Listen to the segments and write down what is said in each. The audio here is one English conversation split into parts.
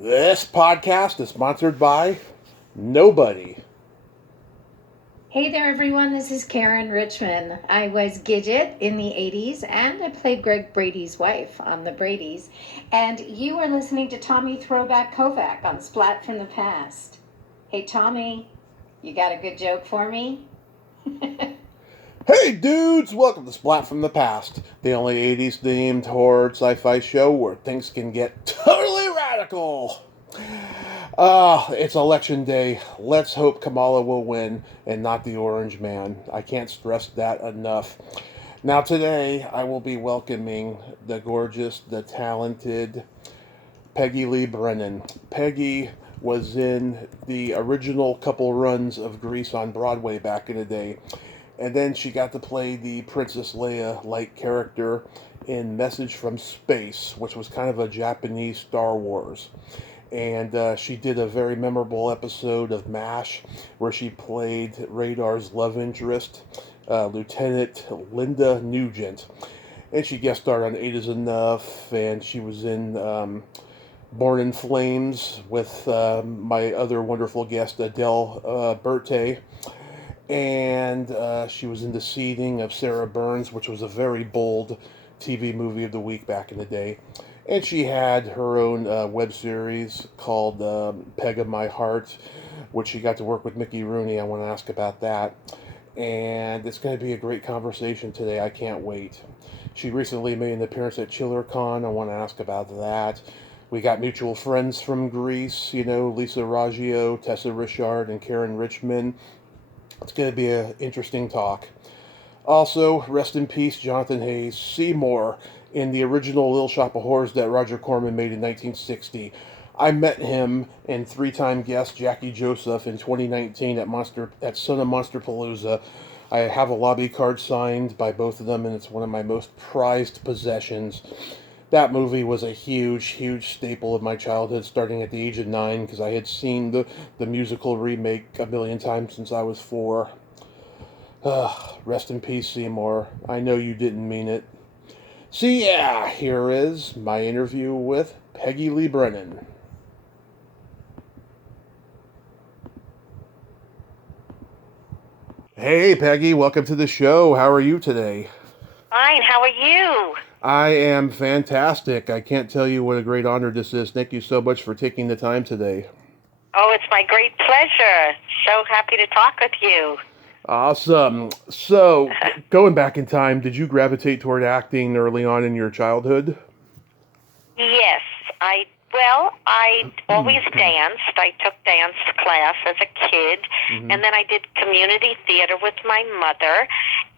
This podcast is sponsored by nobody. Hey there, everyone. This is Karen Richmond. I was Gidget in the 80s, and I played Greg Brady's wife on The Bradys. And you are listening to Tommy Throwback Kovac on Splat from the Past. Hey, Tommy, you got a good joke for me? Hey dudes, welcome to Splat from the Past, the only 80s themed horror sci-fi show where things can get totally radical. It's election day. Let's hope Kamala will win and not the Orange Man. I can't stress that enough. Now today, I will be welcoming the gorgeous, the talented Peggy Lee Brennan. Peggy was in the original couple runs of Grease on Broadway back in the day. And then she got to play the Princess Leia-like character in Message from Space, which was kind of a Japanese Star Wars. And she did a very memorable episode of MASH where she played Radar's love interest, Lieutenant Linda Nugent. And she guest starred on Eight Is Enough, and she was in Born in Flames with my other wonderful guest, Adele Berthe. And she was in The Seeding of Sarah Burns, which was a very bold TV movie of the week back in the day. And she had her own web series called Peg of My Heart, which she got to work with Mickey Rooney. I want to ask about that. And it's going to be a great conversation today. I can't wait. She recently made an appearance at ChillerCon. I want to ask about that. We got mutual friends from Greece, Lisa Raggio, Tessa Richard, and Karen Richmond. It's going to be an interesting talk. Also, rest in peace, Jonathan Hayes Seymour, in the original Little Shop of Horrors that Roger Corman made in 1960. I met him and three-time guest Jackie Joseph in 2019 at Son of Monsterpalooza. I have a lobby card signed by both of them, and it's one of my most prized possessions. That movie was a huge, huge staple of my childhood, starting at the age of 9, because I had seen the musical remake a million times since I was 4. Rest in peace, Seymour. I know you didn't mean it. So yeah, here is my interview with Peggy Lee Brennan. Hey, Peggy, welcome to the show. How are you today? Fine, how are you? I am fantastic. I can't tell you what a great honor this is. Thank you so much for taking the time today. Oh, it's my great pleasure. So happy to talk with you. Awesome. So, going back in time, did you gravitate toward acting early on in your childhood? Yes, I always danced. I took dance class as a kid, and then I did community theater with my mother.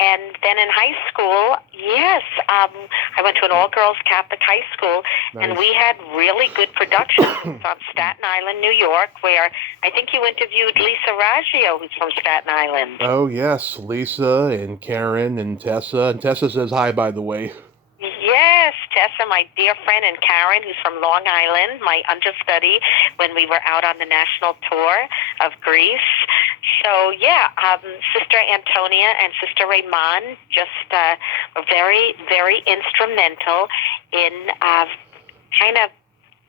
And then in high school, yes, I went to an all-girls Catholic high school, and we had really good productions on Staten Island, New York, where I think you interviewed Lisa Raggio, who's from Staten Island. Oh, yes, Lisa and Karen and Tessa. And Tessa says hi, by the way. Yes, Tessa, my dear friend, and Karen, who's from Long Island, my understudy when we were out on the national tour of Greece. So, yeah, Sister Antonia and Sister Raymond just were very, very instrumental in kind of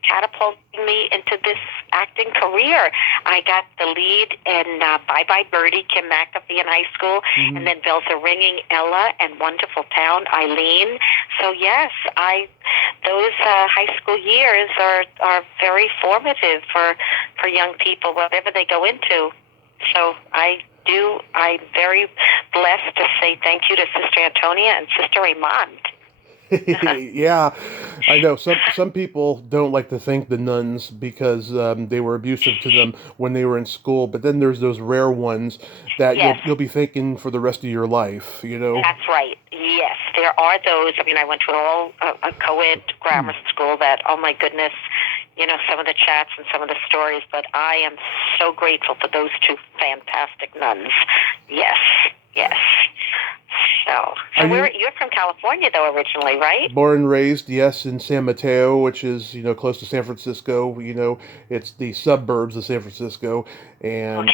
catapulting me into this acting career. I got the lead in Bye Bye Birdie, Kim McAfee in high school, and then Bells Are Ringing, Ella, and Wonderful Town, Eileen. So yes, those high school years are very formative for young people, whatever they go into. So I'm very blessed to say thank you to Sister Antonia and Sister Raymond. Yeah, I know. Some people don't like to thank the nuns because they were abusive to them when they were in school. But then there's those rare ones that you'll be thanking for the rest of your life. That's right. Yes, there are those. I mean, I went to a co-ed grammar school that, oh my goodness, some of the chats and some of the stories. But I am so grateful for those two fantastic nuns. Yes. So you're from California, though, originally, right? Born and raised, yes, in San Mateo, which is, close to San Francisco. It's the suburbs of San Francisco. And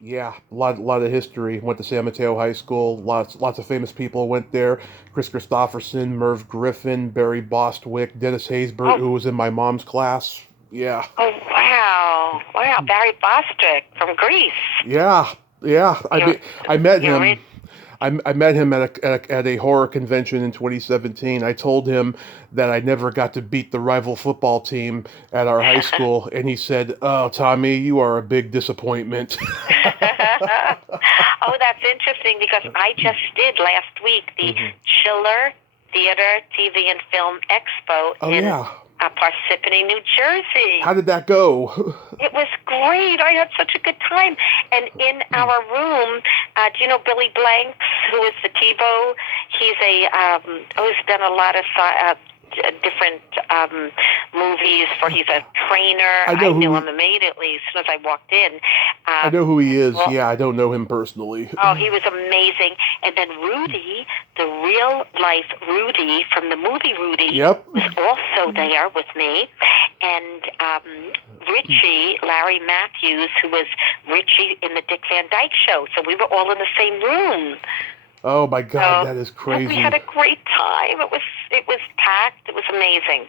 yeah, a lot of history. Went to San Mateo High School. Lots of famous people went there. Chris Christopherson, Merv Griffin, Barry Bostwick, Dennis Haysbert, who was in my mom's class. Yeah. Oh, wow. Wow, Barry Bostwick from Greece. Yeah. Yeah. You, I met you're in. him. I met him at a horror convention in 2017. I told him that I never got to beat the rival football team at our high school, and he said, "Oh, Tommy, you are a big disappointment." Oh, that's interesting because I just did last week the Chiller Theater, TV, and Film Expo Oh in yeah. Parsippany, New Jersey. How did that go? It was great. I had such a good time. And in our room, do you know Billy Blanks, who is the Tebow? He's who's done a lot of different movies. He's a trainer. I knew him immediately as soon as I walked in. I know who he is. Well, yeah, I don't know him personally. Oh, he was amazing. And then Rudy, the real life Rudy from the movie Rudy, was also there with me. And Richie, Larry Matthews, who was Richie in the Dick Van Dyke Show. So we were all in the same room. Oh my God, that is crazy. We had a great time. It was packed. It was amazing.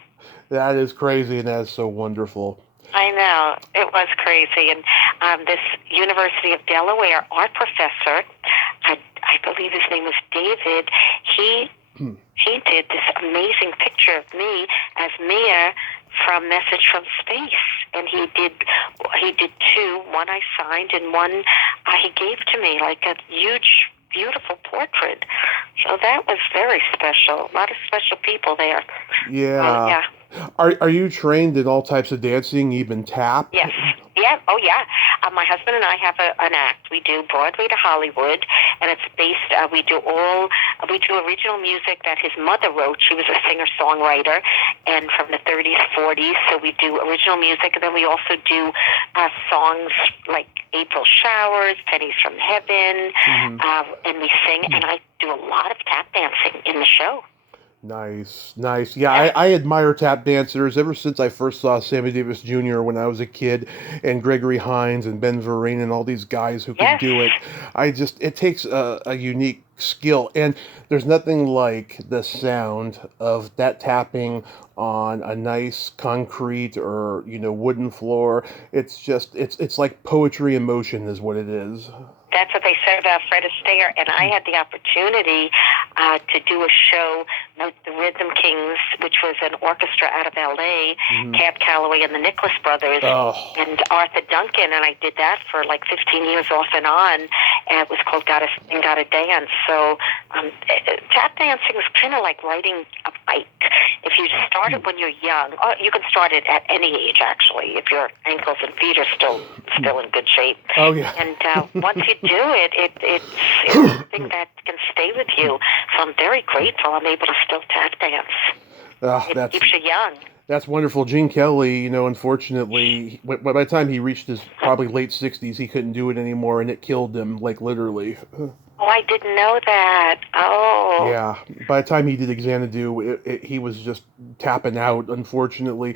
That is crazy, and that is so wonderful. I know. It was crazy. And this University of Delaware art professor, I believe his name was David, he did this amazing picture of me as Meia from Message from Space. And he did two. One I signed and one he gave to me, like a huge, beautiful portrait. So that was very special. A lot of special people there. Yeah. Yeah. Are you trained in all types of dancing, even tap? Yes. Yeah. Oh, yeah. My husband and I have an act. We do Broadway to Hollywood, and it's based. We do original music that his mother wrote. She was a singer-songwriter, and from the 30s, 40s. So we do original music, and then we also do songs like April Showers, Pennies from Heaven, and we sing. And I do a lot of tap dancing in the show. Nice. Yeah, I admire tap dancers ever since I first saw Sammy Davis Jr. when I was a kid, and Gregory Hines and Ben Vereen and all these guys who could do it. It takes a unique skill, and there's nothing like the sound of that tapping on a nice concrete or wooden floor. It's like poetry in motion is what it is. That's what they said about Fred Astaire, and I had the opportunity to do a show with the Rhythm Kings, which was an orchestra out of L.A., Cab Calloway and the Nicholas Brothers, and Arthur Duncan, and I did that for like 15 years off and on, and it was called Gotta Sing, Gotta Dance. So tap dancing is kind of like riding a bike. If you start it when you're young, or you can start it at any age, actually, if your ankles and feet are still in good shape. Oh, yeah. And once you do it, it's something that can stay with you. So I'm very grateful I'm able to still tap dance. It keeps you young. That's wonderful. Gene Kelly, unfortunately, by the time he reached his probably late 60s, he couldn't do it anymore, and it killed him, like literally. Oh, I didn't know that. Oh. Yeah. By the time he did Xanadu, he was just tapping out, unfortunately,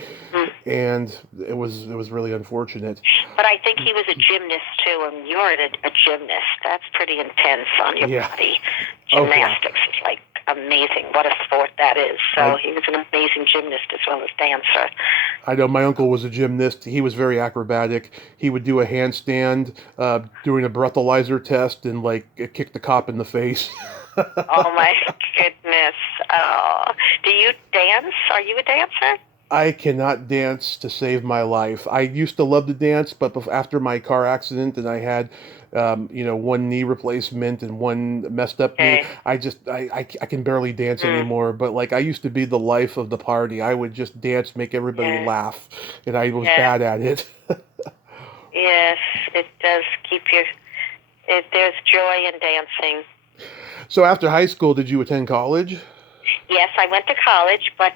and it was really unfortunate. But I think he was a gymnast too, and you're a gymnast. That's pretty intense on your body. Gymnastics is like amazing. What a sport that is. So he was an amazing gymnast as well as dancer. I know my uncle was a gymnast. He was very acrobatic. He would do a handstand during a breathalyzer test and kick the cop in the face. Oh my goodness. Oh. Do you dance? Are you a dancer? I cannot dance to save my life. I used to love to dance, but after my car accident and I had one knee replacement and one messed up knee, I can barely dance anymore. But I used to be the life of the party. I would just dance, make everybody laugh, and I was bad at it. Yes, it does keep you. There's joy in dancing. So after high school, did you attend college? Yes, I went to college, but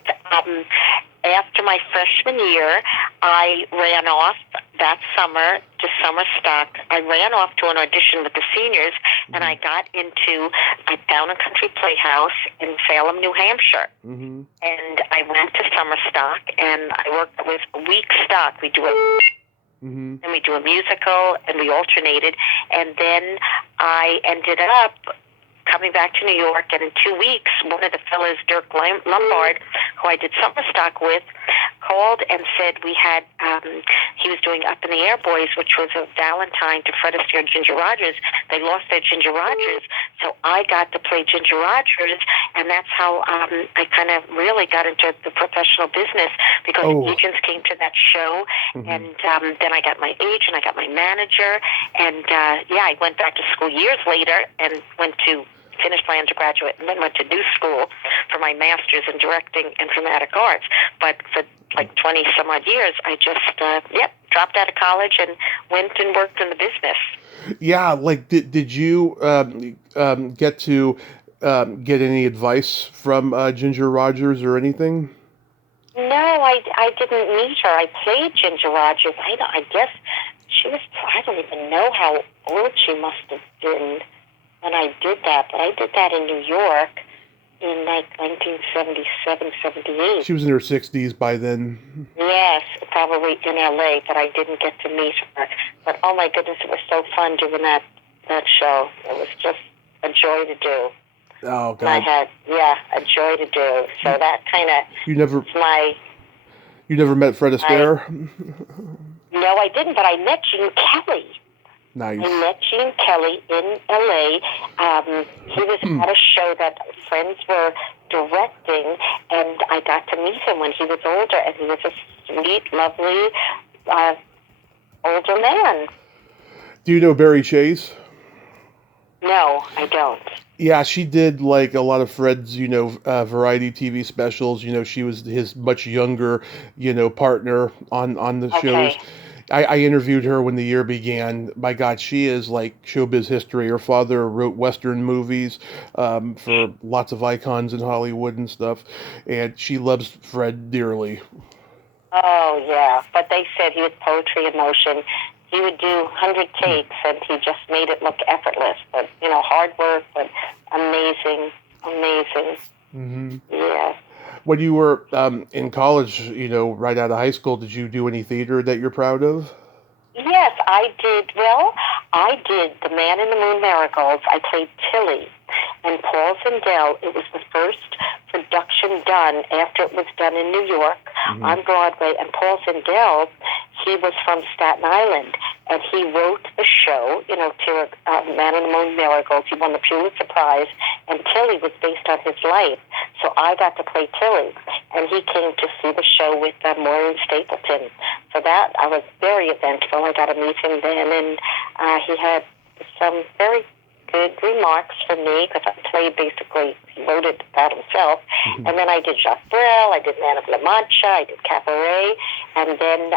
after my freshman year, I ran off that summer to summer stock. I ran off to an audition with the seniors, and I got into a Town and Country Playhouse in Salem, New Hampshire. And I went to summer stock, and I worked with week stock. We do and we do a musical, and we alternated. And then I ended up coming back to New York, and in 2 weeks, one of the fellas, Dirk Lombard, who I did summer stock with, called and said he was doing Up in the Air Boys, which was a Valentine to Fred Astaire and Ginger Rogers. They lost their Ginger Rogers, so I got to play Ginger Rogers, and that's how I kind of really got into the professional business, because agents came to that show, and then I got my agent, I got my manager, and I went back to school years later and finished my undergraduate and then went to new school for my master's in directing and dramatic arts. But for like 20 some odd years, I just dropped out of college and went and worked in the business. Yeah, like did you get to get any advice from Ginger Rogers or anything? No, I didn't meet her. I played Ginger Rogers. I guess she was, I don't even know how old she must have been when I did that, but I did that in New York in like 1977, 78. She was in her 60s by then. Yes, probably in LA, but I didn't get to meet her. But oh my goodness, it was so fun doing that show. It was just a joy to do. Oh, God. And I had, a joy to do. So that kind of... You never met Fred Astaire? No, I didn't, but I met Gene Kelly. Nice. I met Gene Kelly in L.A. He was at a show that friends were directing, and I got to meet him when he was older, and he was a sweet, lovely, older man. Do you know Barry Chase? No, I don't. Yeah, she did like a lot of Fred's, variety TV specials. She was his much younger, partner on the shows. I interviewed her when the year began. My God, she is like showbiz history. Her father wrote Western movies for lots of icons in Hollywood and stuff, and she loves Fred dearly. Oh, yeah, but they said he was poetry in motion. He would do 100 takes, and he just made it look effortless. But, hard work, but amazing. Mm-hmm. Yeah. When you were in college, right out of high school, did you do any theater that you're proud of? Yes, I did. Well, I did The Man in the Moon Miracles. I played Tilly. And Paul Zindel, it was the first production done after it was done in New York on Broadway. And Paul Zindel, he was from Staten Island. And he wrote the show, Man in the Moon Miracles. He won the Pulitzer Prize. And Tilly was based on his life. So I got to play Tilly. And he came to see the show with Maureen Stapleton. So that, I was very eventful. I got to meet him then. And he had some very good remarks for me, because I played basically, he wrote it about himself. And then I did Jacques Brel, I did Man of La Mancha, I did Cabaret, and then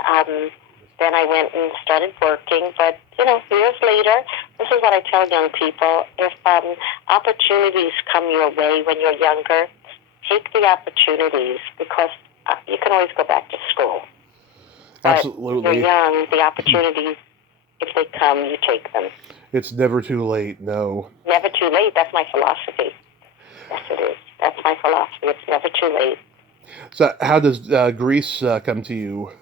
I went and started working. But, years later, this is what I tell young people, if opportunities come your way when you're younger, take the opportunities, because you can always go back to school. Absolutely. But you're young, the opportunities, if they come, you take them. It's never too late, no. Never too late, that's my philosophy. Yes, it is. That's my philosophy. It's never too late. So how does Grease come to you?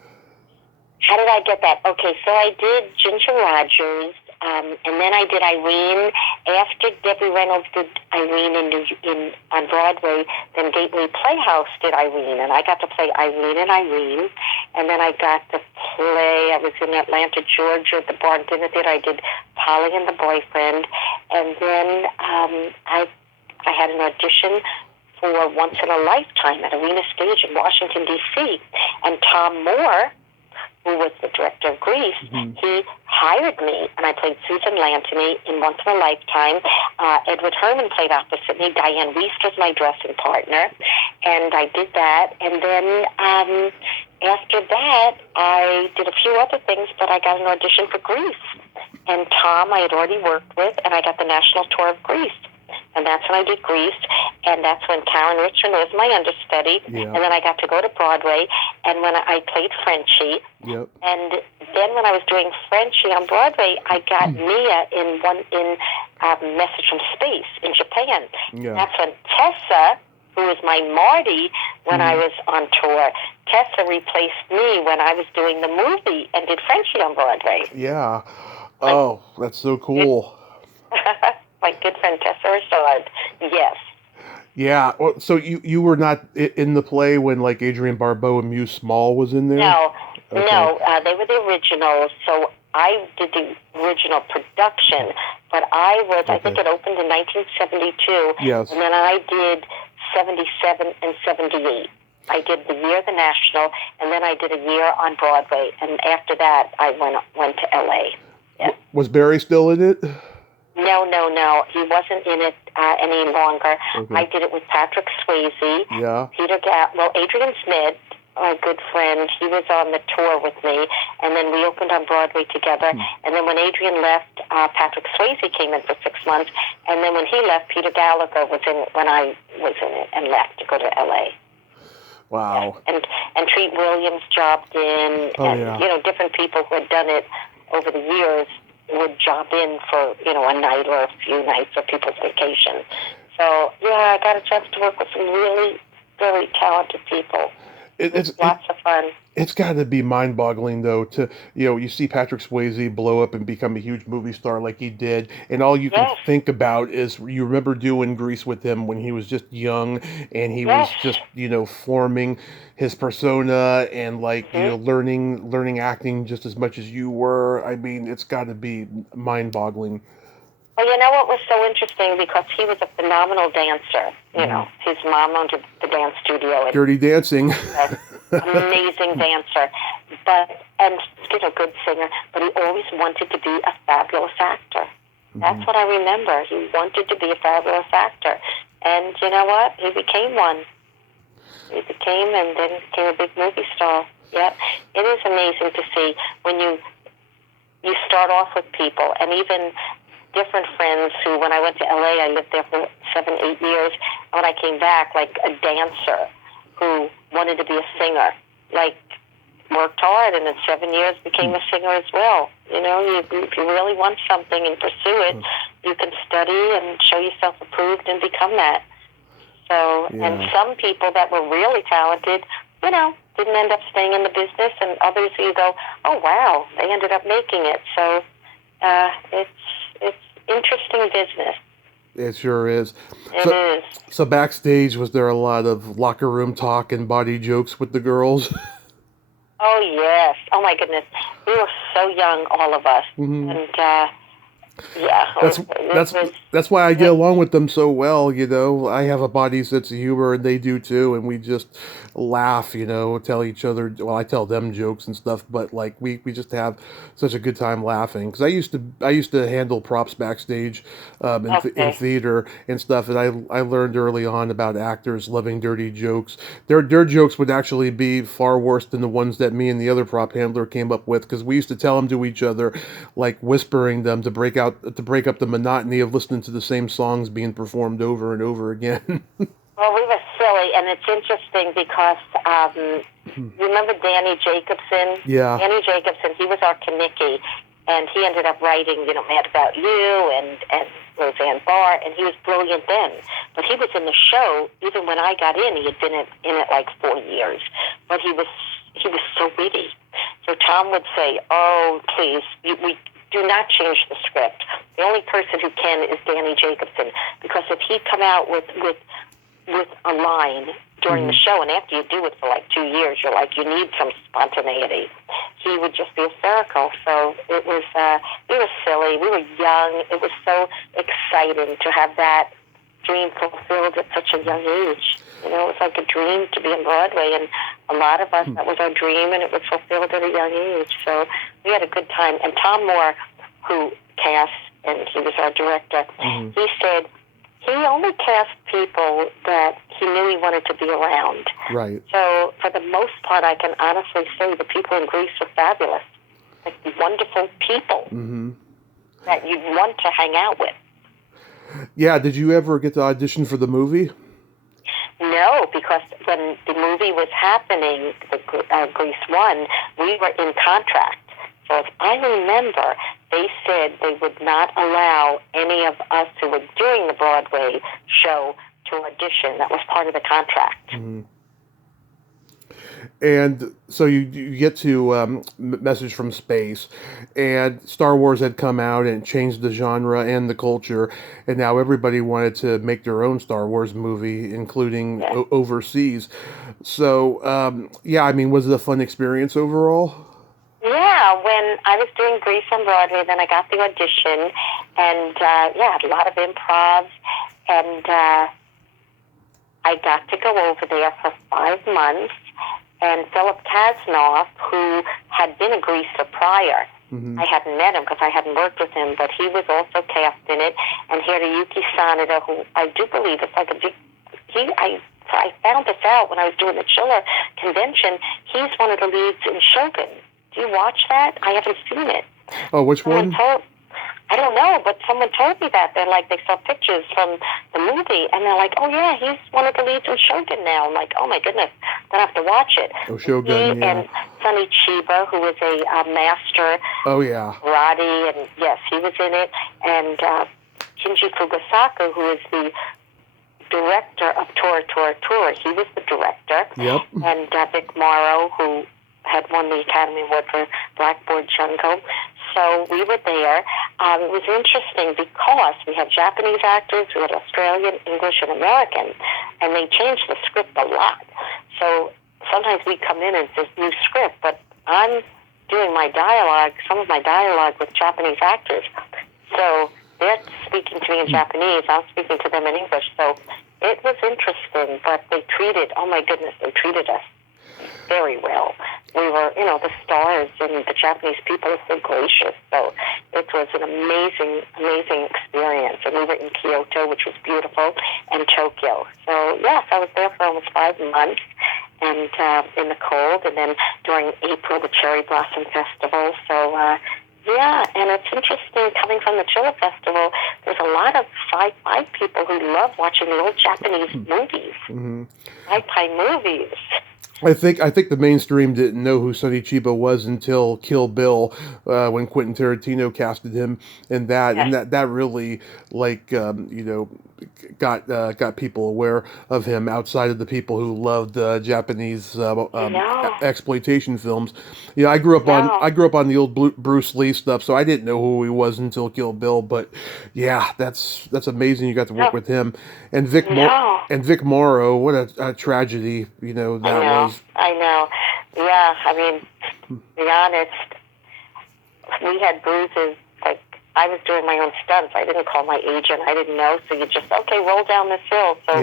How did I get that? Okay, so I did Ginger Rogers, and then I did Irene. After Debbie Reynolds did Irene on Broadway, then Gateway Playhouse did Irene, and I got to play Irene and Irene. And then I got to play, I was in Atlanta, Georgia, at the Barn Dinner Theater. I did Polly and the Boyfriend. And then I had an audition for Once in a Lifetime at Arena Stage in Washington, D.C. And Tom Moore, who was the director of Grease, he hired me, and I played Susan Lantony in Once in a Lifetime. Edward Herrmann played opposite me. Diane Wiest was my dressing partner, and I did that. And then after that, I did a few other things, but I got an audition for Grease. And Tom I had already worked with, and I got the national tour of Grease. And that's when I did Grease, and that's when Karen Richmond was my understudy. Yeah. And then I got to go to Broadway, and when I played Frenchie. Yep. And then when I was doing Frenchie on Broadway, I got Mia in Message from Space in Japan. Yeah. That's when Tessa, who was my Marty when I was on tour, Tessa replaced me when I was doing the movie and did Frenchie on Broadway. Yeah. Oh, that's so cool. my good friend Tessa Rissard. Yes. Yeah. Well, so you were not in the play when like Adrienne Barbeau and Muse Small was in there? No, Okay. no, they were the originals, so I did the original production, but I think it opened in 1972, Yes. and then I did 77 and 78. I did the year of the National, and then I did a year on Broadway, and after that, I went to L.A. Yeah. Was Barry still in it? No. He wasn't in it any longer. Okay. I did it with Patrick Swayze, Yeah. Adrian Smith, my good friend, he was on the tour with me, and then we opened on Broadway together. And then when Adrian left, Patrick Swayze came in for 6 months, and then when he left, Peter Gallagher was in it when I was in it and left to go to L.A. Wow. Yeah. And Treat Williams jobbed in, different people who had done it over the years would job in for, a night or a few nights of people's vacation. So, I got a chance to work with some really, really talented people. It's lots of fun. It's got to be mind-boggling, though, to, you see Patrick Swayze blow up and become a huge movie star like he did, and all you can think about is you remember doing Grease with him when he was just young, and he was just, forming his persona and, learning acting just as much as you were. I mean, it's got to be mind-boggling. Well, you know what was so interesting? Because he was a phenomenal dancer. His mom owned the dance studio. Dirty Dancing. Amazing dancer, and good singer. But he always wanted to be a fabulous actor. That's what I remember. He wanted to be a fabulous actor, and you know what? He became one. He became, and then became a big movie star. Yeah, it is amazing to see when you start off with people, and even different friends who, when I went to LA, I lived there for 7-8 years. When I came back, like a dancer who wanted to be a singer, worked hard, and in 7 years became a singer as well. If you really want something and pursue it, you can study and show yourself approved and become that. So, and some people that were really talented, didn't end up staying in the business, and others you go, oh wow, they ended up making it. So, it's interesting business. It sure is. It is. So backstage, was there a lot of locker room talk and body jokes with the girls? Oh, yes. Oh, my goodness. We were so young, all of us. And, That's why I get along with them so well, I have a body sense of humor, and they do too, and we just laugh, tell each other, well, I tell them jokes and stuff, but we just have such a good time laughing. Because I used to handle props backstage in theater and stuff, and I learned early on about actors loving dirty jokes. Their jokes would actually be far worse than the ones that me and the other prop handler came up with, because we used to tell them to each other, whispering them to break up the monotony of listening to the same songs being performed over and over again. Well, we were silly, and it's interesting because you remember Danny Jacobson? Yeah. Danny Jacobson, he was our Kanicki, and he ended up writing, Mad About You and Roseanne Barr, and he was brilliant then. But he was in the show, even when I got in, he had been in it 4 years. But he was so witty. So Tom would say, oh, please, we do not change the script. The only person who can is Danny Jacobson, because if he'd come out with a line during the show, and after you do it for 2 years, you're you need some spontaneity. He would just be hysterical. So it was, we were silly, we were young. It was so exciting to have that dream fulfilled at such a young age. It was like a dream to be on Broadway, and a lot of us, that was our dream, and it was fulfilled at a young age. So we had a good time. And Tom Moore, who cast, and he was our director, he said he only cast people that he knew he wanted to be around. Right. So for the most part, I can honestly say the people in Greece were fabulous. Wonderful people that you'd want to hang out with. Yeah, did you ever get to audition for the movie? No, because when the movie was happening, Grease 1, we were in contract. So if I remember, they said they would not allow any of us who were doing the Broadway show to audition. That was part of the contract. And so you get to Message from Space, and Star Wars had come out and changed the genre and the culture, and now everybody wanted to make their own Star Wars movie, including Yeah. overseas. So yeah, I mean, was it a fun experience overall? Yeah, when I was doing Grease on Broadway, then I got the audition, and yeah, had a lot of improv, and I got to go over there for 5 months. And Philip Kasnoff, who had been a greaser prior, I hadn't met him because I hadn't worked with him, but he was also cast in it. And Hiroyuki Sanada, who I do believe is like a big... I found this out when I was doing the Chiller convention. He's one of the leads in Shogun. Do you watch that? I haven't seen it. Oh, which one? I don't know, but someone told me that. They're like, they saw pictures from the movie, and they're like, oh, yeah, he's one of the leads in Shogun now. I'm like, oh, my goodness, I have to watch it. Oh, Shogun, yeah. And Sonny Chiba, who is a master Oh, yeah. karate, and yes, he was in it. And Kinji Fugasaka, who is the director of Tora Tora Tora, he was the director. Yep. And Vic Morrow, who had won the Academy Award for Blackboard Jungle. So we were there. It was interesting because we had Japanese actors, we had Australian, English, and American, and they changed the script a lot. So sometimes we come in and it's this new script, but I'm doing my dialogue, some of my dialogue with Japanese actors. So they're speaking to me in Japanese, I'm speaking to them in English. So it was interesting, but they treated us very well. We were, the stars, and the Japanese people are so gracious. So it was an amazing, amazing experience. And we were in Kyoto, which was beautiful, and Tokyo. So, yes, I was there for almost 5 months, and in the cold. And then during April, the Cherry Blossom Festival. So, yeah, and it's interesting coming from the Chiller Festival. There's a lot of sci-fi people who love watching the old Japanese movies, sci-fi movies. I think the mainstream didn't know who Sonny Chiba was until Kill Bill, when Quentin Tarantino casted him in that, and that really got people aware of him outside of the people who loved Japanese exploitation films. I grew up on the old Bruce Lee stuff, so I didn't know who he was until Kill Bill. But yeah, that's amazing. You got to work with him and Vic Morrow. What a tragedy, that was. I know. Yeah, I mean, to be honest, we had bruises. Like, I was doing my own stunts. I didn't call my agent. I didn't know. So you just, okay, roll down this hill. So,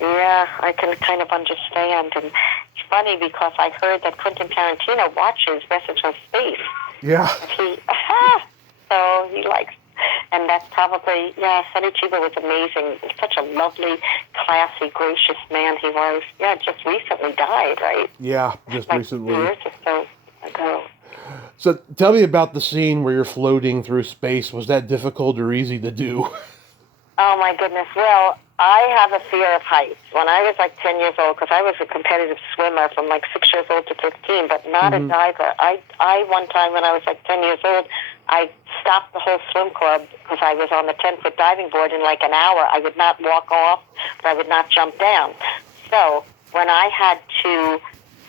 yeah, I can kind of understand. And it's funny because I heard that Quentin Tarantino watches Message from Space. Yeah. So he likes, and that's probably, Sonny Chiba was amazing. Such a lovely, classy, gracious man he was. Yeah, just recently died, right? Yeah, just recently. Years or so ago. So tell me about the scene where you're floating through space. Was that difficult or easy to do? Oh, my goodness. Well, I have a fear of heights. When I was like 10 years old, because I was a competitive swimmer from like 6 years old to 15, but not a diver. I one time when I was like 10 years old, I stopped the whole swim club because I was on the 10-foot diving board in like an hour. I would not walk off, but I would not jump down. So when I had to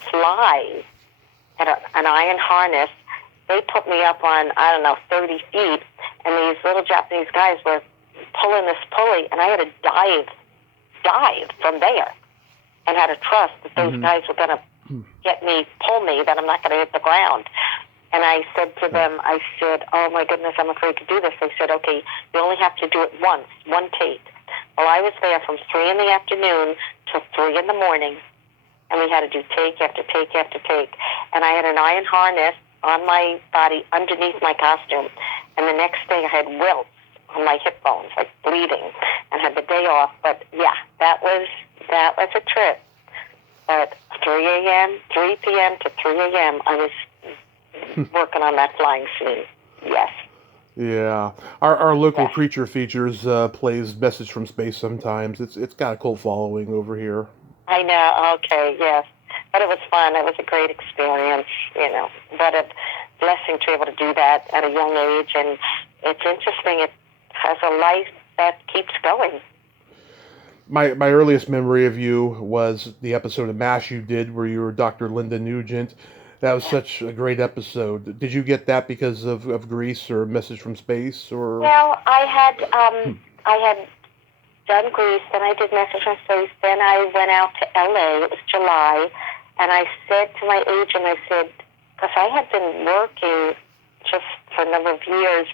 fly at an iron harness, they put me up on, 30 feet, and these little Japanese guys were pulling this pulley, and I had to dive from there, and had to trust that those guys were going to pull me, that I'm not going to hit the ground. And I said to them, oh my goodness, I'm afraid to do this. They said, okay, you only have to do it once, one take. Well, I was there from 3 in the afternoon to 3 in the morning, and we had to do take after take after take. And I had an iron harness on my body underneath my costume, and the next day I had welts on my hip bones, like bleeding, and had the day off. But yeah, that was a trip. But 3 p.m. to 3 a.m., I was working on that flying scene. Yes. Yeah, our local Creature Features plays Message from Space sometimes. It's got a cult following over here. I know. Okay. Yes. But it was fun. It was a great experience. But a blessing to be able to do that at a young age, and it's interesting. It has a life that keeps going. My earliest memory of you was the episode of MASH you did where you were Dr. Linda Nugent. That was such a great episode. Did you get that because of Grease or Message from Space or? Well, I had done Greece, then I did Message from Space, then I went out to LA, it was July, and I said to my agent, I said, because I had been working just for a number of years,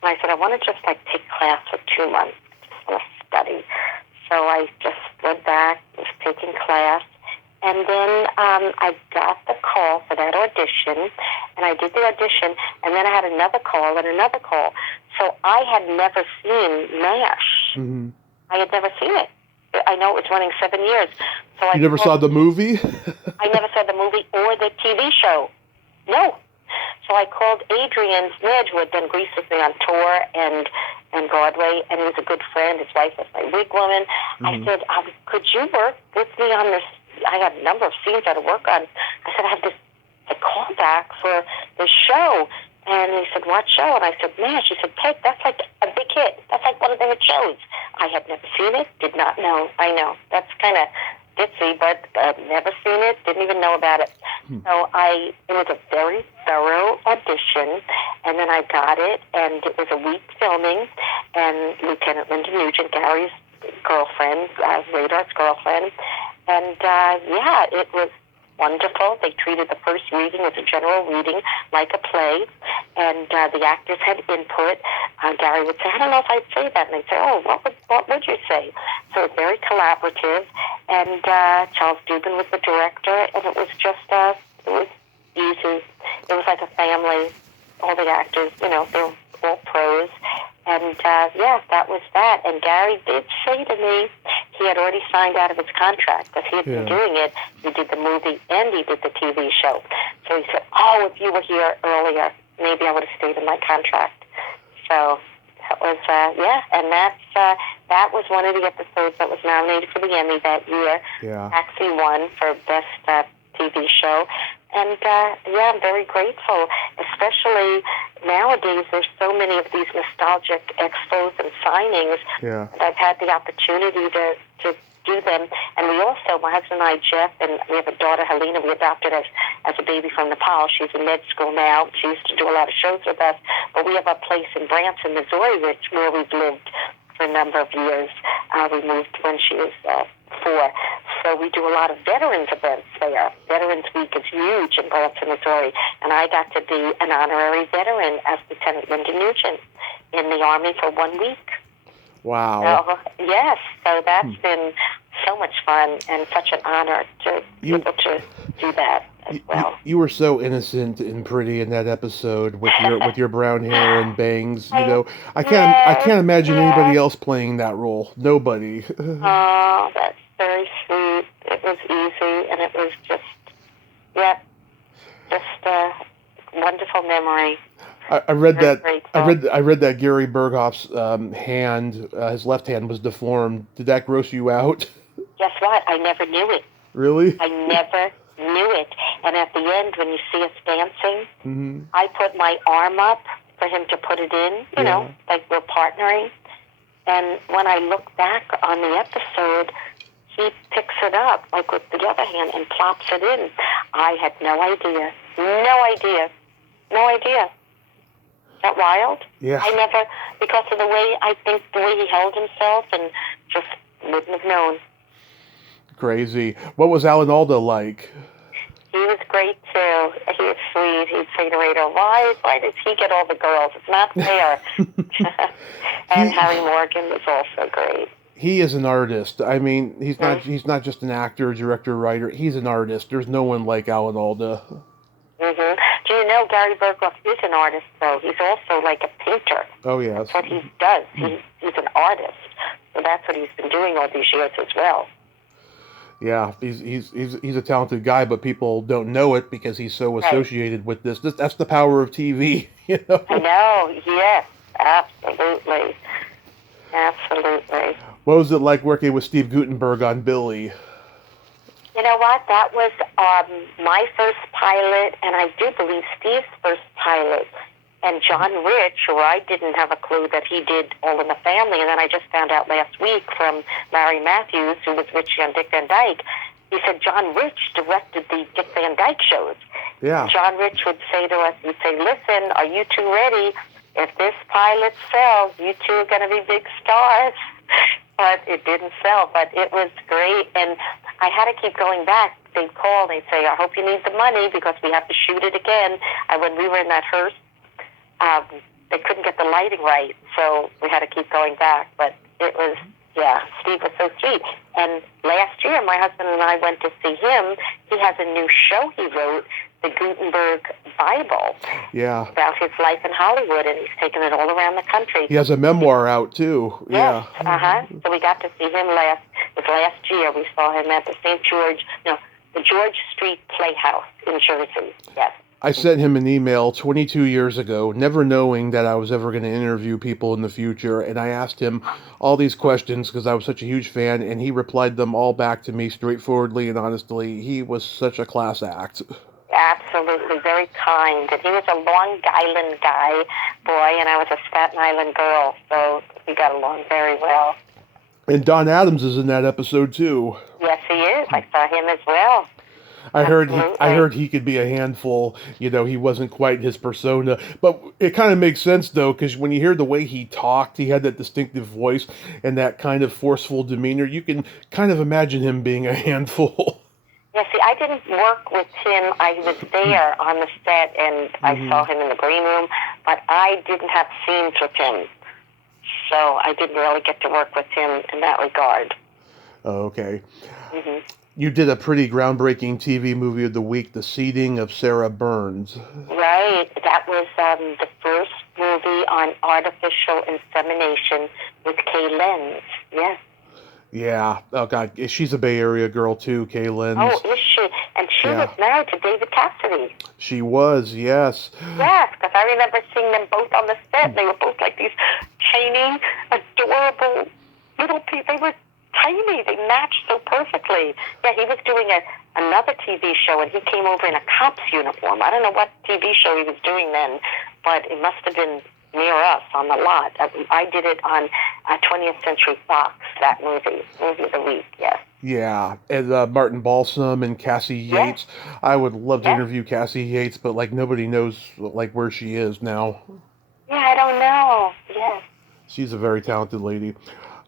and I said, I want to just like take class for 2 months, just want to study. So I just went back, was taking class, and then I got the call for that audition, and I did the audition, and then I had another call and another call. So I had never seen MASH. Mm-hmm. I had never seen it. I know it was running 7 years. So You never saw the movie? I never saw the movie or the TV show. No. So I called Adrian Smidge, who had done Grease with me on tour and Broadway, and he was a good friend. His wife was my wig woman. Mm-hmm. I said, could you work with me on this? I had a number of scenes I had to work on. I said, I have a callback for the show. And he said, what show? And I said, MASH. She said, Peg, that's like a big hit. That's like one of the hit shows. I had never seen it, did not know. I know. That's kind of ditzy, but never seen it, didn't even know about it. So it was a very thorough audition, and then I got it, and it was a week filming, and Lieutenant Linda Nugent, Gary's girlfriend, Radar's girlfriend, and it was wonderful. They treated the first reading as a general reading, like a play, and the actors had input. Gary would say, I don't know if I'd say that, and they'd say, oh, what would you say? So it was very collaborative, and Charles Dubin was the director, and it was just, it was easy. It was like a family. All the actors, they were all pros. And, that was that. And Gary did say to me he had already signed out of his contract because he had been doing it. He did the movie and he did the TV show. So he said, if you were here earlier, maybe I would have stayed in my contract. So that was, and that was one of the episodes that was nominated for the Emmy that year. Yeah. Taxi won for Best TV show. And, I'm very grateful, especially nowadays there's so many of these nostalgic expos and signings that I've had the opportunity to do them. And we also, my husband and I, Jeff, and we have a daughter, Helena, we adopted as a baby from Nepal. She's in med school now. She used to do a lot of shows with us. But we have a place in Branson, Missouri, where we've lived for a number of years. We moved when she was 4. So we do a lot of veterans events there. Veterans Week is huge in Branson, Missouri. And I got to be an honorary veteran as Lieutenant Linda Nugent in the Army for 1 week. Wow. So, yes. So that's been so much fun and such an honor to be able to do that as well. You were so innocent and pretty in that episode with your brown hair and bangs. I can't imagine anybody else playing that role. Nobody. Oh, that's very sweet. It was easy, and it was just a wonderful memory. I read that. I read that Gary Berghoff's hand, his left hand, was deformed. Did that gross you out? Guess what? I never knew it. Really? I never knew it. And at the end, when you see us dancing, I put my arm up for him to put it in. You know, like we're partnering. And when I look back on the episode, he picks it up, like with the other hand, and plops it in. I had no idea. No idea. No idea. Is that wild? Yeah. I never, because of the way he held himself, and just wouldn't have known. Crazy. What was Alan Alda like? He was great too. He was sweet. He'd say to Rita, why does he get all the girls? It's not fair. And Harry Morgan was also great. He is an artist. I mean, he's not just an actor, director, writer. He's an artist. There's no one like Alan Alda. Mm-hmm. Do you know Gary Berghoff is an artist, though? He's also like a painter. Oh, yes. That's what he does. He's an artist. So that's what he's been doing all these years as well. Yeah, he's a talented guy, but people don't know it because he's so associated with this. That's the power of TV, you know? I know, yes, absolutely. Absolutely. What was it like working with Steve Guttenberg on Billy? You know what? That was my first pilot, and I do believe Steve's first pilot. And John Rich, who I didn't have a clue that he did All in the Family, and then I just found out last week from Larry Matthews, who was Richie on Dick Van Dyke, he said John Rich directed the Dick Van Dyke shows. Yeah. John Rich would say to us, he'd say, listen, are you two ready? If this pilot sells, you two are going to be big stars. But it didn't sell, but it was great. And I had to keep going back. They'd call, they'd say, I hope you need the money because we have to shoot it again. And when we were in that hearse, they couldn't get the lighting right, so we had to keep going back. But it was, yeah, Steve was so sweet. And last year, my husband and I went to see him. He has a new show he wrote, the Gutenberg Bible, about his life in Hollywood, and he's taken it all around the country. He has a memoir out, too. Yes, So we got to see him last year. We saw him at the the George Street Playhouse in Jersey, yes. I sent him an email 22 years ago, never knowing that I was ever going to interview people in the future, and I asked him all these questions because I was such a huge fan, and he replied them all back to me straightforwardly and honestly. He was such a class act. Absolutely, very kind. And he was a Long Island boy, and I was a Staten Island girl, so we got along very well. And Don Adams is in that episode, too. Yes, he is. I saw him as well. I heard he could be a handful. You know, he wasn't quite his persona. But it kind of makes sense, though, because when you hear the way he talked, he had that distinctive voice and that kind of forceful demeanor. You can kind of imagine him being a handful. Yeah, see, I didn't work with him. I was there on the set, and I saw him in the green room, but I didn't have scenes with him. So I didn't really get to work with him in that regard. Oh, okay. You did a pretty groundbreaking TV movie of the week, The Seeding of Sarah Burns. Right. That was the first movie on artificial insemination with Kay Lenz. Yes. Yeah. Oh, God. She's a Bay Area girl, too, Kay Lenz. Oh, is she? And she was married to David Cassidy. She was, yes. Yes, because I remember seeing them both on the set. They were both like these tiny, adorable little people. They were tiny. They matched so perfectly. Yeah, he was doing another TV show, and he came over in a cop's uniform. I don't know what TV show he was doing then, but it must have been near us on the lot. I did it on 20th Century Fox, that movie of the week, yes. Yeah, and Martin Balsam and Cassie Yates. I would love to interview Cassie Yates, but nobody knows where she is now. Yeah, I don't know. Yes. She's a very talented lady.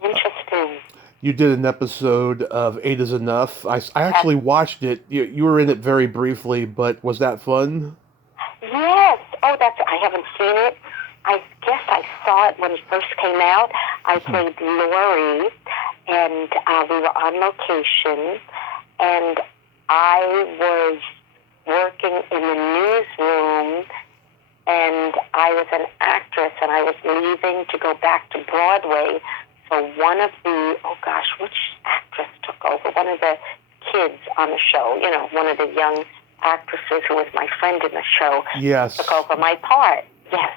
Interesting. You did an episode of 8 is Enough. I actually watched it. You were in it very briefly, but was that fun? Yes. Oh, I haven't seen it. I guess I saw it when it first came out. I played Lori, and we were on location, and I was working in the newsroom, and I was an actress, and I was leaving to go back to Broadway. So one of which actress took over? One of the kids on the show, one of the young actresses who was my friend in the show, took over my part. Yes.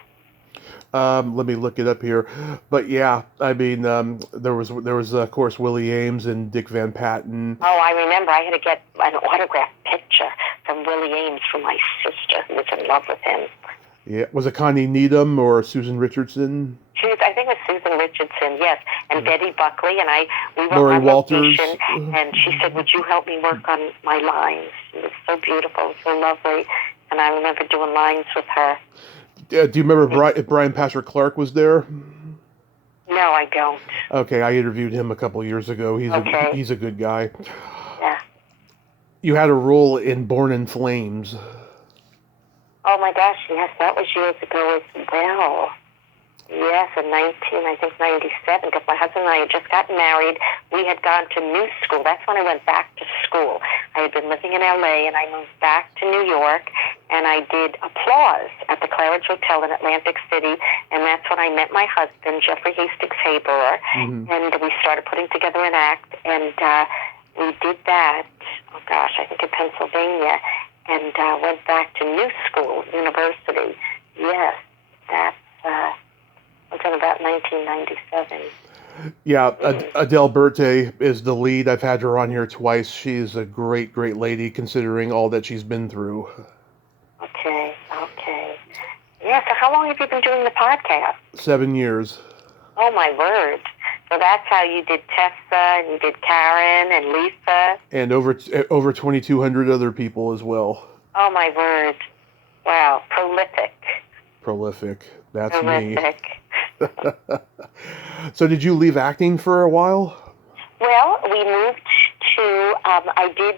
Let me look it up here, but yeah, I mean, there was of course Willie Ames and Dick Van Patten. Oh, I remember. I had to get an autographed picture from Willie Ames from my sister, who was in love with him. Yeah, was it Connie Needham or Susan Richardson? I think it was Susan Richardson, yes, and Betty Buckley, and we were Lori on Walters. location, and she said, "Would you help me work on my lines?" It was so beautiful, so lovely, and I remember doing lines with her. Do you remember Brian Patrick Clark was there? No, I don't. Okay, I interviewed him a couple years ago. He's a good guy. Yeah. You had a role in Born in Flames. Oh my gosh, yes, that was years ago as well. Yes, in 97, because my husband and I had just gotten married. We had gone to new school. That's when I went back to school. I had been living in L.A., and I moved back to New York, and I did Applause at the Claridge Hotel in Atlantic City, and that's when I met my husband, Jeffrey Hastings Haberer, and we started putting together an act, and we did that, I think in Pennsylvania, and went back to new school, university. Yes, that's... was in about 1997. Yeah, Adele Berte is the lead. I've had her on here twice. She's a great, great lady, considering all that she's been through. Okay. Yeah, Yeah, so how long have you been doing the podcast? 7 years. Oh, my word. So that's how you did Tessa, and you did Karen and Lisa. And over 2,200 other people as well. Oh, my word. Wow, Prolific. That's prolific. me. So did you leave acting for a while? Well, we moved to, I did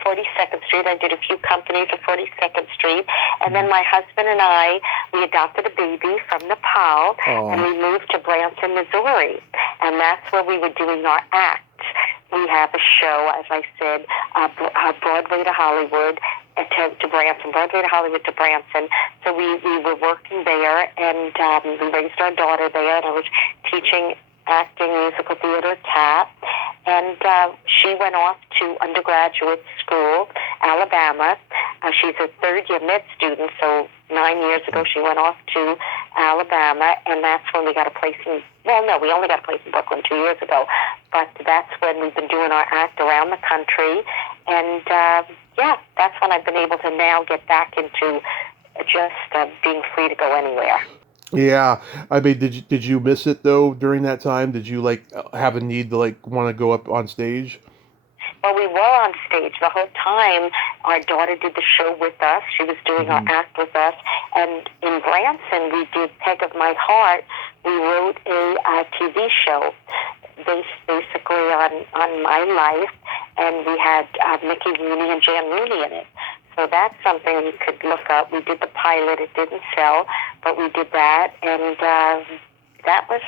42nd Street. I did a few companies at 42nd Street. And then my husband and I, we adopted a baby from Nepal, and we moved to Branson, Missouri. And that's where we were doing our act. We have a show, as I said, Broadway to Hollywood, to Branson, Broadway to Hollywood to Branson. So we were working there, and we raised our daughter there, and I was teaching acting, musical theater, tap. And she went off to undergraduate school, Alabama. She's a third-year med student, so 9 years ago she went off to Alabama, and that's when we got a place in, well, no, we only got a place in Brooklyn 2 years ago, but that's when we've been doing our act around the country, and yeah, that's when I've been able to now get back into just being free to go anywhere. Yeah, I mean, did you miss it though during that time? Did you like have a need to like want to go up on stage? Well, we were on stage the whole time. Our daughter did the show with us. She was doing our act with us. And in Branson, we did Peg of My Heart. We wrote a TV show based basically on my life. And we had Mickey Rooney and Jan Rooney in it. So that's something you could look up. We did the pilot. It didn't sell, but we did that. And that's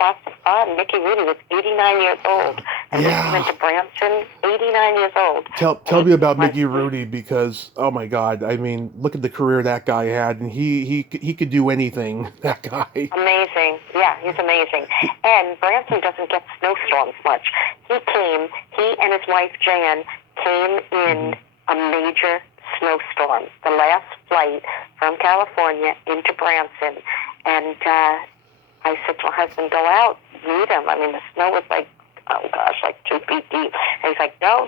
lots of fun. Mickey Rooney was 89 years old. And we went to Branson, 89 years old. Tell me about Mickey Rooney, because, oh my God, I mean, look at the career that guy had, and he could do anything, that guy. Amazing. Yeah, he's amazing. And Branson doesn't get snowstorms much. He and his wife Jan came in a major snowstorm, the last flight from California into Branson, and I said to my husband, go out, meet him. I mean, the snow was like, oh gosh, like 2 feet deep. And he's like, no.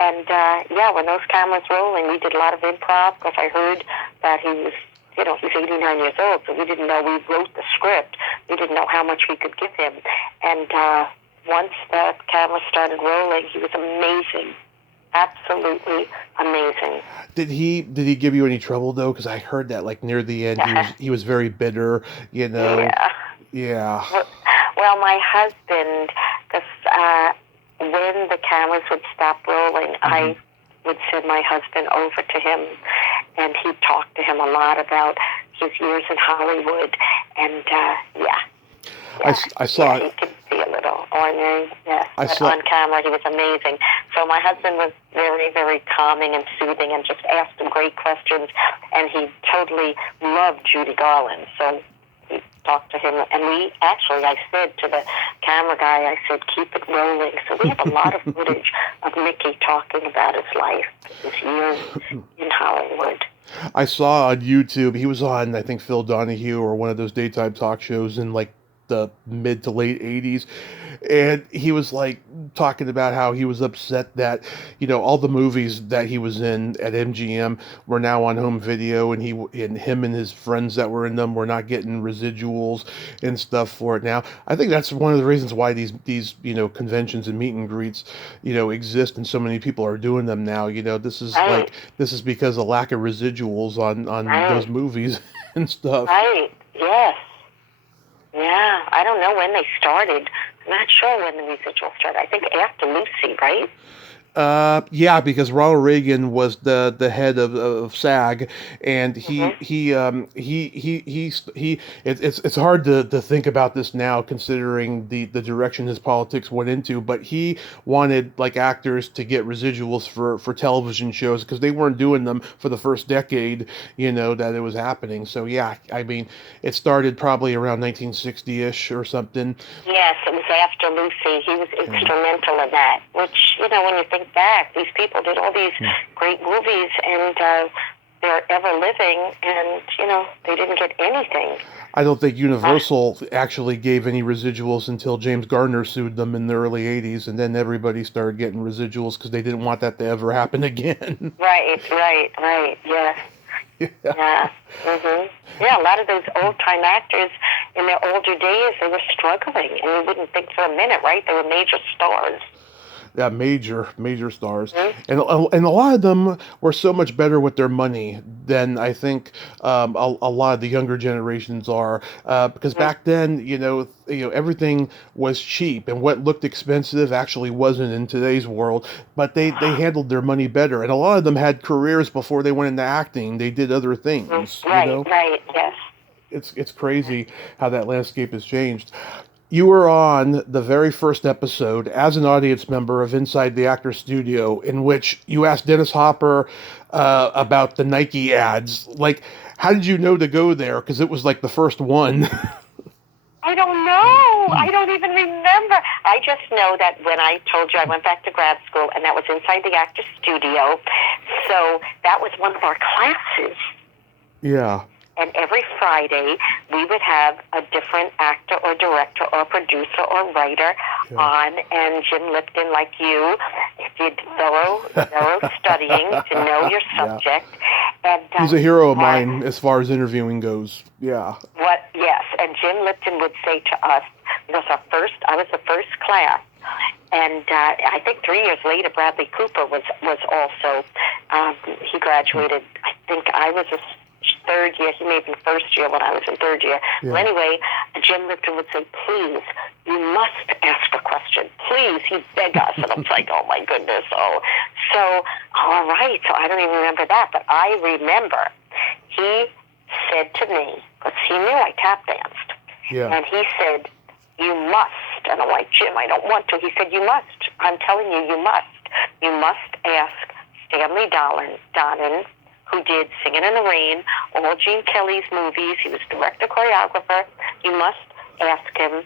And yeah, when those cameras rolling, we did a lot of improv, because I heard that he was, he's 89 years old, so we didn't know. We wrote the script. We didn't know how much we could give him. And once the camera started rolling, he was amazing. Absolutely amazing. Did he give you any trouble though? Because I heard that like near the end he was very bitter. Yeah. Well, my husband, because when the cameras would stop rolling, I would send my husband over to him, and he'd talk to him a lot about his years in Hollywood, and I saw he could be a little ornery, yes. But on camera, he was amazing. So my husband was very, very calming and soothing, and just asked him great questions. And he totally loved Judy Garland. So we talked to him, and I said to the camera guy, I said, keep it rolling. So we have a lot of footage of Mickey talking about his life, his years in Hollywood. I saw on YouTube, he was on, I think, Phil Donahue or one of those daytime talk shows in like the mid to late 80s, and he was like talking about how he was upset that all the movies that he was in at MGM were now on home video, and him and his friends that were in them were not getting residuals and stuff for it. Now I think that's one of the reasons why these conventions and meet and greets exist, and so many people are doing them now. This is because of lack of residuals on those movies and stuff. Right. Yes. Yeah, I don't know when they started. I'm not sure when the residual started. I think after Lucy, right? Yeah, because Ronald Reagan was the head of SAG, and it's hard to think about this now, considering the direction his politics went into, but he wanted like actors to get residuals for television shows, because they weren't doing them for the first decade that it was happening. So yeah, I mean, it started probably around 1960-ish or something. Yes, it was after Lucy. He was instrumental in that, which when you think back, these people did all these great movies, and they're ever living, and they didn't get anything. I don't think Universal actually gave any residuals until James Garner sued them in the early 80s, and then everybody started getting residuals because they didn't want that to ever happen again. Right, yes. Yeah. Yeah, a lot of those old-time actors in their older days, they were struggling, and you wouldn't think for a minute, right? They were major stars. Yeah, major stars, Mm-hmm. and a lot of them were so much better with their money than I think a lot of the younger generations are. Because back then, everything was cheap, and what looked expensive actually wasn't in today's world. But they handled their money better, and a lot of them had careers before they went into acting. They did other things, Right, right, yes. It's crazy how that landscape has changed. You were on the very first episode as an audience member of Inside the Actor Studio, in which you asked Dennis Hopper about the Nike ads. Like, how did you know to go there? Because it was like the first one. I don't know. I don't even remember. I just know that when I told you I went back to grad school, and that was Inside the Actor Studio, so that was one of our classes. Yeah. And every Friday, we would have a different actor or director or producer or writer on, and Jim Lipton, like you, did thorough studying to know your subject. And he's a hero of mine as far as interviewing goes. Yeah. Yes, and Jim Lipton would say to us, because I was the first class, and I think 3 years later, Bradley Cooper was also, he graduated, I think I was a third year, he may be first year when I was in third year. Yeah. Well, anyway, Jim Lipton would say, please, you must ask a question. Please, he'd beg us. And I was like, oh my goodness. So, all right. So I don't even remember that, but I remember he said to me, because he knew I tap danced, and he said, you must. And I'm like, Jim, I don't want to. He said, you must. I'm telling you, you must. You must ask Stanley Donen, who did Singing in the Rain, all Gene Kelly's movies. He was director, choreographer. You must ask him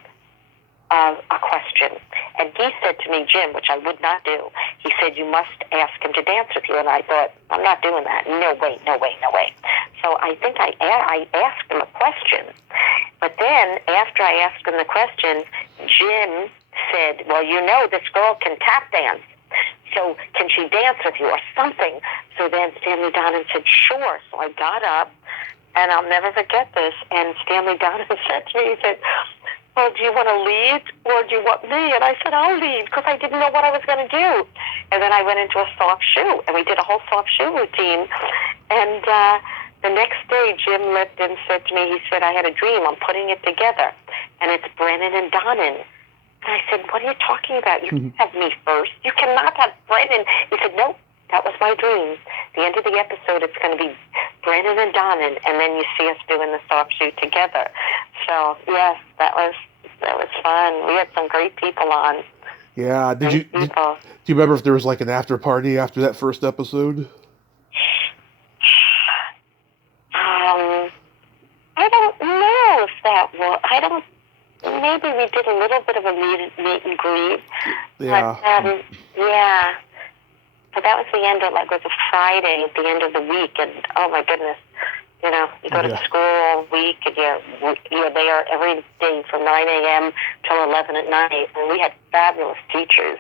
a question. And he said to me, Jim, which I would not do, he said, you must ask him to dance with you. And I thought, I'm not doing that. No way. So I think I asked him a question. But then, after I asked him the question, Jim said, well, this girl can tap dance. So can she dance with you or something? So then Stanley Donen said, sure. So I got up, and I'll never forget this. And Stanley Donen said to me, he said, well, do you want to lead or do you want me? And I said, I'll lead, because I didn't know what I was going to do. And then I went into a soft shoe, and we did a whole soft shoe routine. And the next day, Jim Lipton said to me, he said, I had a dream. I'm putting it together, and it's Brennan and Donen. And I said, what are you talking about? You can have me first. You cannot have Brennan. He said, nope, that was my dream. The end of the episode, it's going to be Brennan and Donen, and then you see us doing the soft shoe together. So, yes, that was fun. We had some great people on. Yeah. Do you remember if there was like an after party after that first episode? I don't know if that was. Maybe we did a little bit of a meet and greet. Yeah. But, yeah. But that was the end of, it was a Friday at the end of the week, and oh my goodness, you go to school all week, and you're there every day from 9 a.m. till 11 at night, and we had fabulous teachers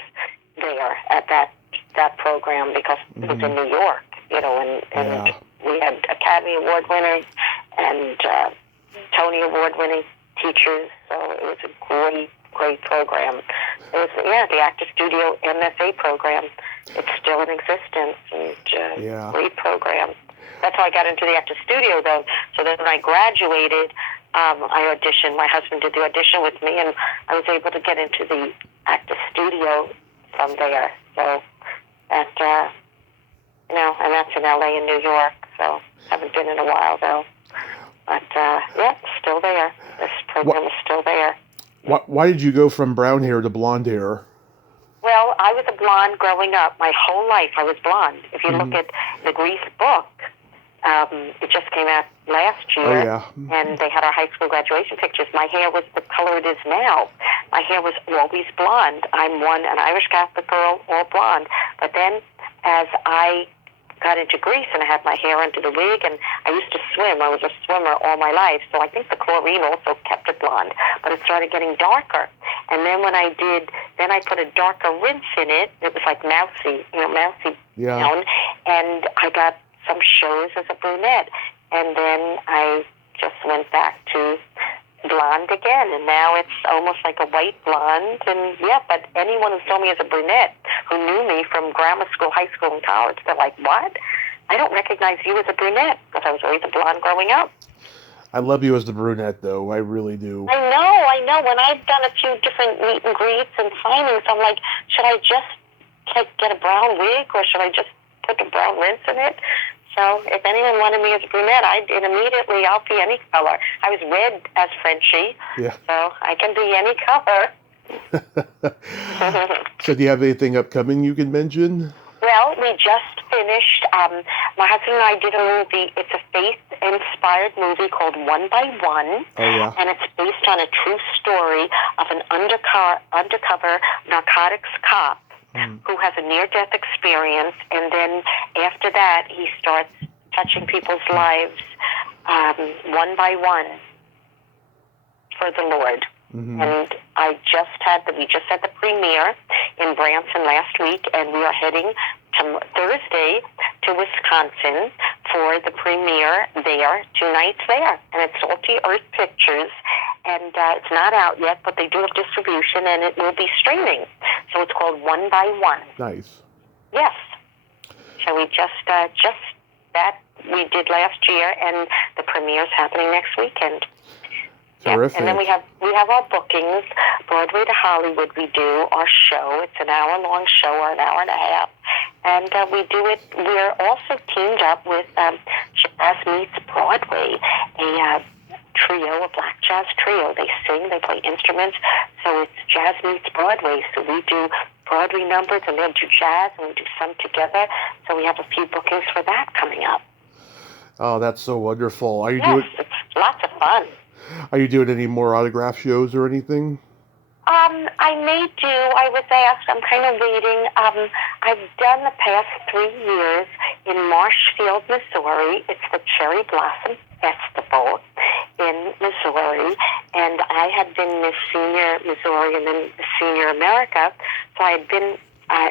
there at that program because it was in New York, and we had Academy Award winners and Tony Award winning teachers, so it was a great program. It was, the Actor Studio MFA program. It's still in existence, and great program. That's how I got into the Actor Studio, though. So then when I graduated, I auditioned. My husband did the audition with me, and I was able to get into the Actor Studio from there. So that, and that's in LA and New York, so haven't been in a while, though. But, still there. This program is still there. Why did you go from brown hair to blonde hair? Well, I was a blonde growing up. My whole life I was blonde. If you look at the Grease book, it just came out last year, and they had our high school graduation pictures. My hair was the color it is now. My hair was always blonde. I'm an Irish Catholic girl, all blonde. But then as I got into Greece and I had my hair under the wig, and I used to swim. I was a swimmer all my life, so I think the chlorine also kept it blonde. But it started getting darker. And then when I put a darker rinse in it. It was like mousy brown, and I got some shows as a brunette. And then I just went back to blonde again, and now it's almost like a white blonde. And yeah, but anyone who saw me as a brunette, who knew me from grammar school, high school, and college, they're like, what? I don't recognize you as a brunette, because I was always a blonde growing up. I love you as the brunette, though. I really do. I know. When I've done a few different meet and greets and signings, I'm like, should I just get a brown wig, or should I just put a brown rinse in it? So if anyone wanted me as a brunette, I did immediately. I'll be any color. I was red as Frenchie, so I can be any color. So do you have anything upcoming you can mention? Well, we just finished, my husband and I did a movie. It's a faith-inspired movie called One by One. Oh, yeah. And it's based on a true story of an undercover narcotics cop who has a near-death experience, and then after that he starts touching people's lives one by one for the Lord. Mm-hmm. And we just had the premiere in Branson last week, and we are heading to Thursday to Wisconsin for the premiere there, 2 nights there. And it's Salty Earth Pictures, and it's not out yet, but they do have distribution, and it will be streaming. So it's called One by One. Nice. Yes. So we just that we did last year, and the premiere is happening next weekend. Terrific. Yeah. And then we have our bookings. Broadway to Hollywood, we do our show. It's an hour-long show, or an hour and a half. And we do it. We're also teamed up with Jazz Meets Broadway, a trio, a black jazz trio. They sing, they play instruments. So it's Jazz Meets Broadway. So we do Broadway numbers, and they'll do jazz, and we do some together. So we have a few bookings for that coming up. Oh, that's so wonderful. Yes, it's lots of fun. Are you doing any more autograph shows or anything? I may do. I was asked. I'm kind of waiting. I've done the past 3 years in Marshfield, Missouri. It's the Cherry Blossom Festival in Missouri. And I had been Miss Senior Missouri and then Miss Senior America. So I had been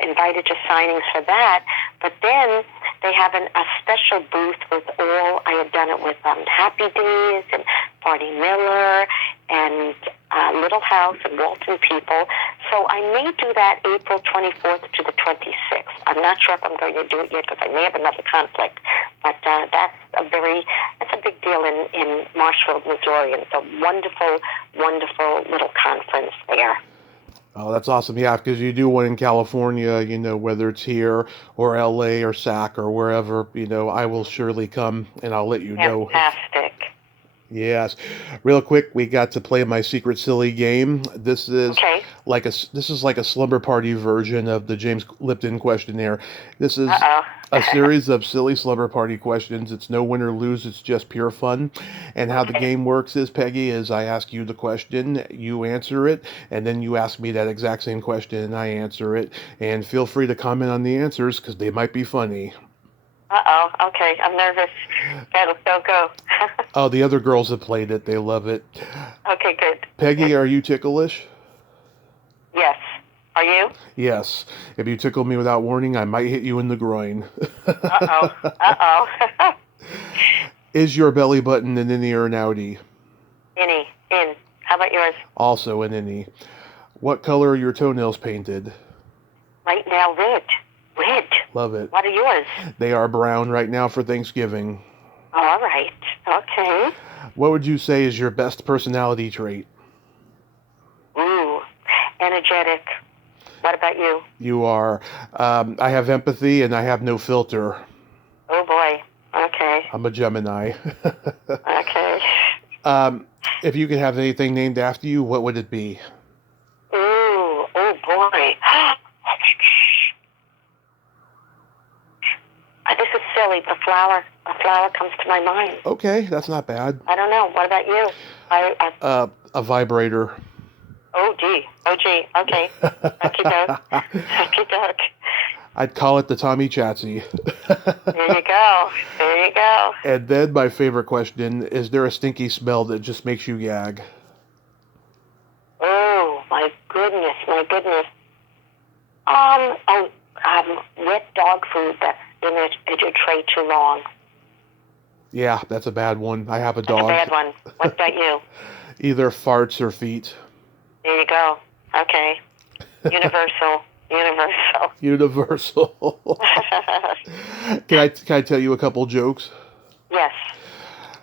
invited to signings for that. But then they have a special booth with all, I had done it with Happy Days and Barney Miller and Little House and Walton People. So I may do that April 24th to the 26th. I'm not sure if I'm going to do it yet because I may have another conflict. But that's a big deal in Marshfield, Missouri. And it's a wonderful, wonderful little conference there. Oh, that's awesome. Yeah, because you do one in California, whether it's here or LA or SAC or wherever, I will surely come and I'll let you know. Fantastic. Yes. Real quick, we got to play my secret silly game. This is okay. like a slumber party version of the James Lipton questionnaire. This is a series of silly slumber party questions. It's no win or lose. It's just pure fun. And how the game works is, Peggy, is I ask you the question, you answer it, and then you ask me that exact same question and I answer it. And feel free to comment on the answers because they might be funny. Okay. I'm nervous. Go. Oh, the other girls have played it. They love it. Okay, good. Peggy, are you ticklish? Yes. Are you? Yes. If you tickle me without warning, I might hit you in the groin. Uh-oh. Is your belly button an innie or an outie? In. How about yours? Also an innie. What color are your toenails painted? Right now, red. Red. Love it. What are yours? They are brown right now for Thanksgiving. All right. Okay. What would you say is your best personality trait? Ooh, energetic. What about you? You are. I have empathy and I have no filter. Oh, boy. Okay. I'm a Gemini. Okay. If you could have anything named after you, what would it be? Ooh, oh, boy. This is silly, but a flower comes to my mind. Okay, that's not bad. I don't know. What about you? A vibrator. Oh, gee. Okay. Okie doke. I'd call it the Tommy Chatsy. There you go. And then my favorite question, is there a stinky smell that just makes you gag? Oh, my goodness. Wet dog food. in your tray too long. Yeah, that's a bad one. I have a That's dog. a bad one. What about you? Either farts or feet. There you go. Okay. Universal. Universal. Universal. Can I tell you a couple jokes? Yes.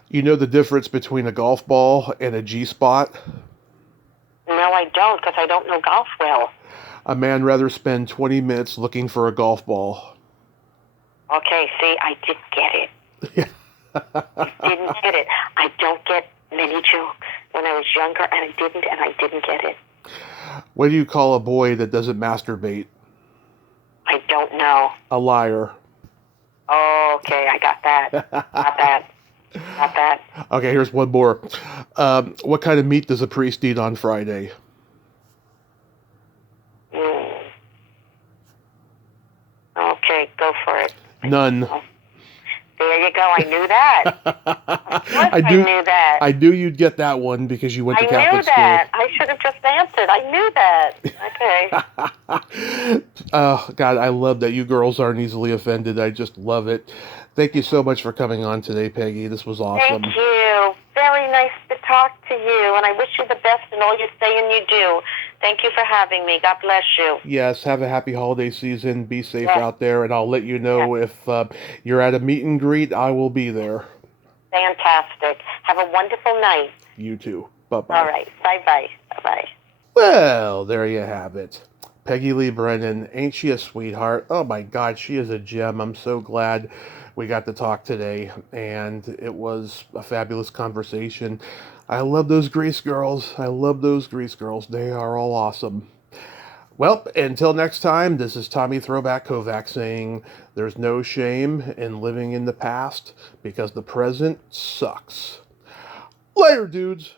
You know the difference between a golf ball and a G-spot? No, I don't, because I don't know golf well. A man rather spend 20 minutes looking for a golf ball. Okay, see, I didn't get it. I didn't get it. I don't get many jokes. When I was younger, and I didn't get it. What do you call a boy that doesn't masturbate? I don't know. A liar. Oh, okay, I got that. Got that. Got that. Okay, here's one more. What kind of meat does a priest eat on Friday? Okay, go for it. None. There you go. I knew that. Of course I knew that. I knew you'd get that one because you went to Catholic school. I knew that. I should have just answered. I knew that. Okay. Oh, God, I love that you girls aren't easily offended. I just love it. Thank you so much for coming on today, Peggy. This was awesome. Thank you. Very nice to talk to you, and I wish you the best in all you say and you do. Thank you for having me. God bless you. Yes, have a happy holiday season. Be safe out there, and I'll let you know if you're at a meet and greet. I will be there. Fantastic. Have a wonderful night. You too. Bye-bye. All right. Bye-bye. Bye-bye. Well, there you have it. Peggy Lee Brennan, ain't she a sweetheart? Oh my God, she is a gem. I'm so glad we got to talk today, and it was a fabulous conversation. I love those Grease girls. I love those Grease girls. They are all awesome. Well, until next time, this is Tommy Throwback Kovac saying there's no shame in living in the past because the present sucks. Later, dudes.